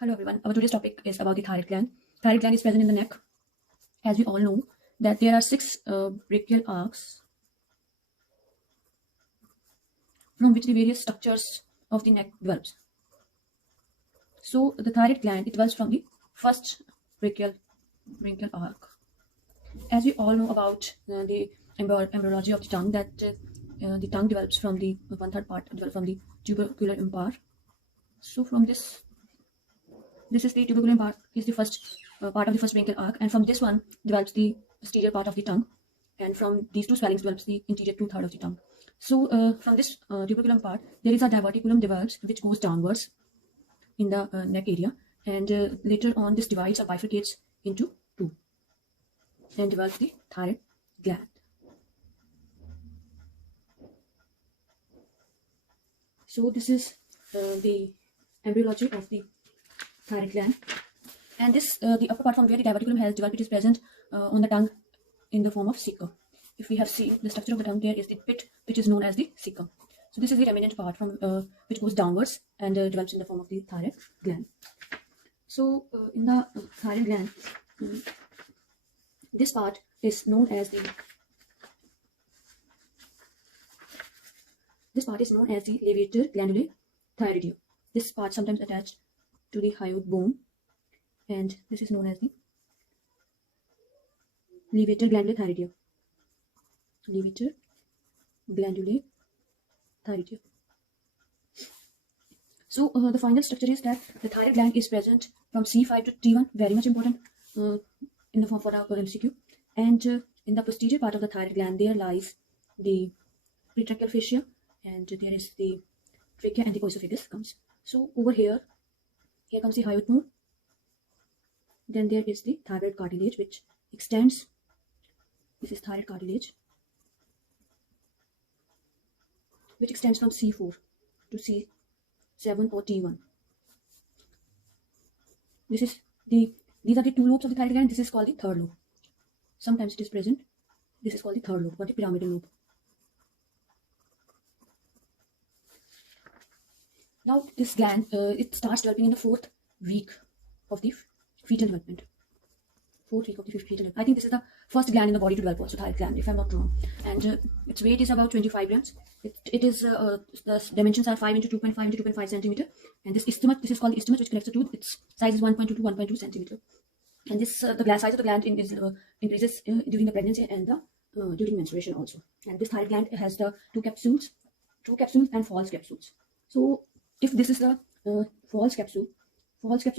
Hello everyone. Our today's topic is about the thyroid gland. Thyroid gland is present in the neck. As we all know that there are six brachial arcs from which the various structures of the neck develops. So the thyroid gland, it develops from the first brachial arc. As we all know about the embryology of the tongue, that the tongue develops from the one-third part develops from the tubercular impar. So from this is the tubercular part, is the first part of the first brachial arc, and from this one develops the posterior part of the tongue, and from these two swellings develops the interior two-third of the tongue. So from this tuberculum part, there is a diverticulum develops which goes downwards in the neck area, and later on this divides or bifurcates into two and develops the thyroid gland. So this is the embryology of the thyroid gland, and this the upper part from where the diverticulum has developed, it is present on the tongue in the form of cecum. If we have seen the structure of the tongue, there is the pit which is known as the cecum. So this is the remnant part from which goes downwards and develops in the form of the thyroid gland. So in the thyroid gland, this part is known as the levator glandulae thyroidea. This part sometimes attached to the hyoid bone, and this is known as the levator glandulae thyroidea. Levator glandulae thyroidea. So the final structure is that the thyroid gland is present from C5 to T1, very much important in the form for our MCQ. And in the posterior part of the thyroid gland, there lies the pretracheal fascia, and there is the trachea and the oesophagus comes. So over here comes the hyoid bone. Then there is the thyroid cartilage which extends. This is thyroid cartilage which extends from C4 to C7 or T1. These are the two lobes of the thyroid gland. This is called the third lobe. Sometimes it is present. This is called the third lobe or the pyramidal lobe. Now this gland, it starts developing in the fourth week of the fetal development. Fourth week of the fetal development. I think this is the first gland in the body to develop, also thyroid gland, if I'm not wrong. And its weight is about 25 grams. It is the dimensions are 5 into 2.5 into 2.5 centimeter. And this isthmus, this is called the isthmus, which connects the tooth. Its size is 1.2 to 1.2 centimeter. And this the gland size of the gland increases during the pregnancy and during menstruation also. And this thyroid gland has the two capsules, true capsules and false capsules. So if this is the false capsule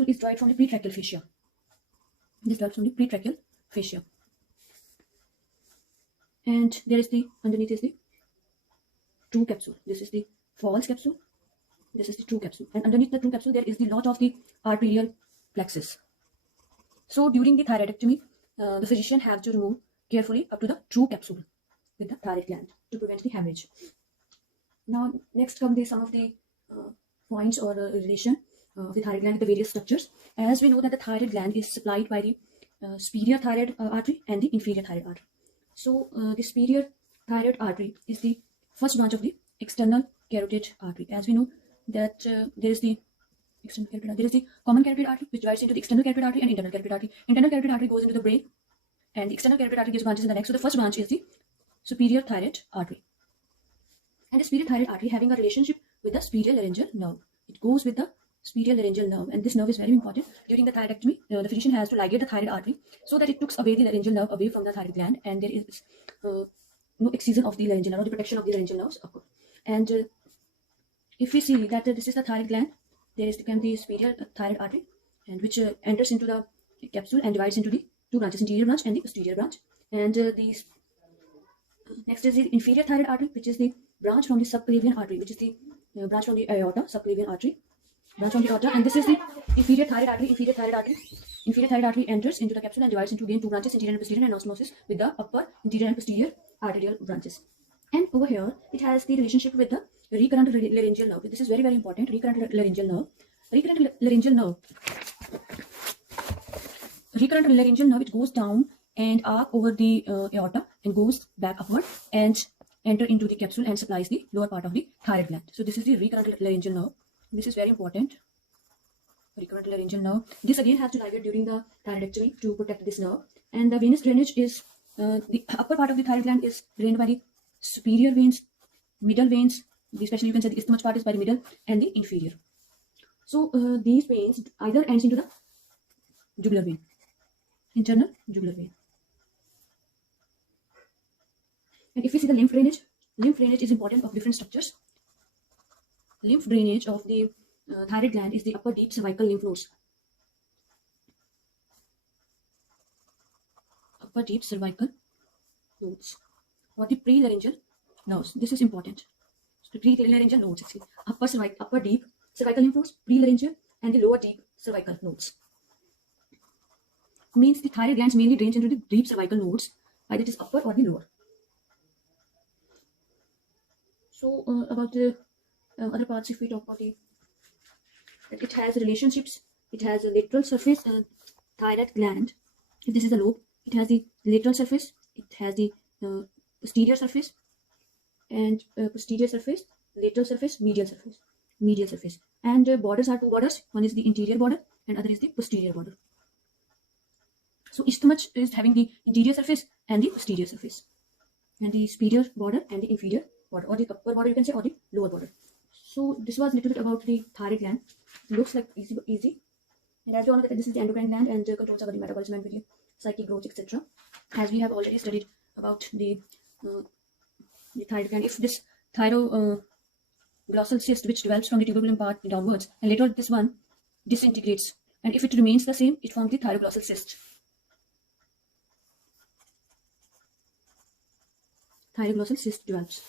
is derived from the pretracheal fascia. This derives from the pretracheal fascia. And there is underneath is the true capsule. This is the false capsule. This is the true capsule. And underneath the true capsule, there is the lot of the arterial plexus. So during the thyroidectomy, the physician has to remove carefully up to the true capsule with the thyroid gland to prevent the hemorrhage. Now next come some of the points or relation of the thyroid gland with the various structures. As we know that the thyroid gland is supplied by the superior thyroid artery and the inferior thyroid artery. So the superior thyroid artery is the first branch of the external carotid artery. As we know that there is the external carotid artery. There is the common carotid artery which divides into the external carotid artery and internal carotid artery. Internal carotid artery goes into the brain, and the external carotid artery gives branches in the neck. So the first branch is the superior thyroid artery. And the superior thyroid artery having a relationship with the superior laryngeal nerve. It goes with the superior laryngeal nerve, and this nerve is very important. During the thyroidectomy, the physician has to ligate the thyroid artery so that it takes away the laryngeal nerve away from the thyroid gland, and there is no excision of the laryngeal nerve, or the protection of the laryngeal nerves occur. And if we see that this is the thyroid gland, there is the superior thyroid artery, and which enters into the capsule and divides into the two branches, interior branch and the posterior branch. And next is the inferior thyroid artery, which is the branch from the subclavian artery, which is the branch from the aorta, subclavian artery, branch from the aorta. And this is the inferior thyroid artery. Inferior thyroid artery enters into the capsule and divides into again two branches, interior and posterior, and osmosis with the upper, interior and posterior arterial branches. And over here it has the relationship with the recurrent laryngeal nerve. This is very, very important. Recurrent laryngeal nerve. Recurrent laryngeal nerve, it goes down and arc over the aorta and goes back upward and enter into the capsule and supplies the lower part of the thyroid gland. So this is the recurrent laryngeal nerve. This is very important. recurrent laryngeal nerve. This again has to ligate during the thyroidectomy to protect this nerve. And the venous drainage is the upper part of the thyroid gland is drained by the superior veins, middle veins, especially you can say the isthmus part is by the middle, and the inferior. So these veins either ends into the jugular vein, internal jugular vein. And if we see the lymph drainage is important of different structures. Lymph drainage of the thyroid gland is the upper deep cervical lymph nodes. Upper deep cervical nodes or the prelaryngeal nerves. This is important. So prelaryngeal nodes, actually. Upper deep cervical lymph nodes, prelaryngeal, and the lower deep cervical nodes. Means the thyroid glands mainly drains into the deep cervical nodes, either it is upper or the lower. So about the other parts, if we talk about it has relationships. It has a lateral surface and thyroid gland. If this is the lobe, it has the lateral surface. It has the posterior surface and posterior surface, lateral surface, medial surface. And borders are two borders. One is the interior border and other is the posterior border. So isthmus is having the interior surface and the posterior surface, and the superior border and the inferior border, or the upper border you can say, or the lower border. So this was a little bit about the thyroid gland. It looks like easy. And as you all know that this is the endocrine gland and controls our metabolism and the psychic growth, etc. As we have already studied about the thyroid gland, if this thyroglossal cyst which develops from the tuberculum part downwards, and later this one disintegrates, and if it remains the same, it forms the thyroglossal cyst. Thyroglossal cyst develops.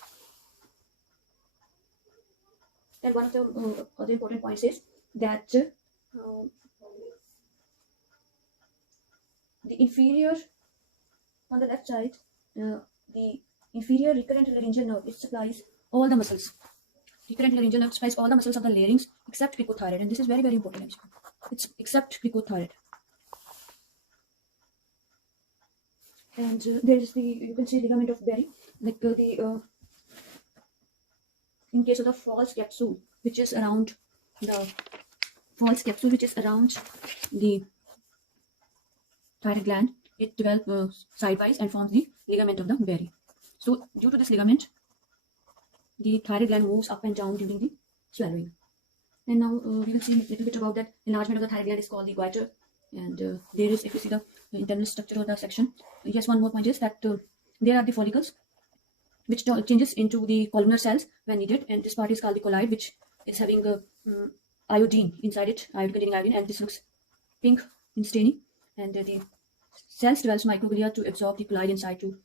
And one of the other important points is that the inferior, on the left side, the inferior recurrent laryngeal nerve, it supplies all the muscles. Recurrent laryngeal nerve supplies all the muscles of the larynx except cricothyroid, and this is very, very important. It's except cricothyroid. And there is the, you can see ligament of Berry, like in case of the false capsule, which is around the thyroid gland, it develops sidewise and forms the ligament of the Berry. So due to this ligament, the thyroid gland moves up and down during the swallowing. And now we will see a little bit about that. Enlargement of the thyroid gland is called the goiter. And there is, if you see the internal structure of the section, yes, one more point is that there are the follicles which changes into the columnar cells when needed, and this part is called the colloid, which is having iodine inside it, containing iodine, and this looks pink in staining. And the cells develops microglia to absorb the colloid inside too.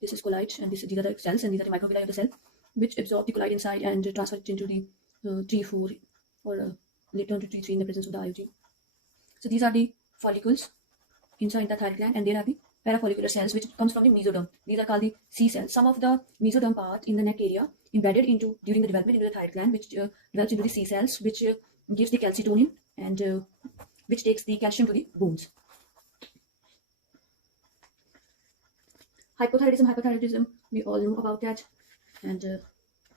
This is colloid, and these are the cells, and these are the microglia of the cell, which absorb the colloid inside and transfer it into the T4 or later on to T3 in the presence of the iodine. So these are the follicles inside the thyroid gland, and there are the parafollicular cells which comes from the mesoderm. These are called the C cells. Some of the mesoderm part in the neck area embedded into during the development into the thyroid gland, which develops into the C cells, which gives the calcitonin and which takes the calcium to the bones. Hypothyroidism, we all know about that. And the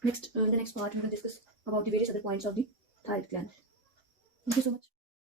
next part we will discuss about the various other points of the thyroid gland. Thank you so much.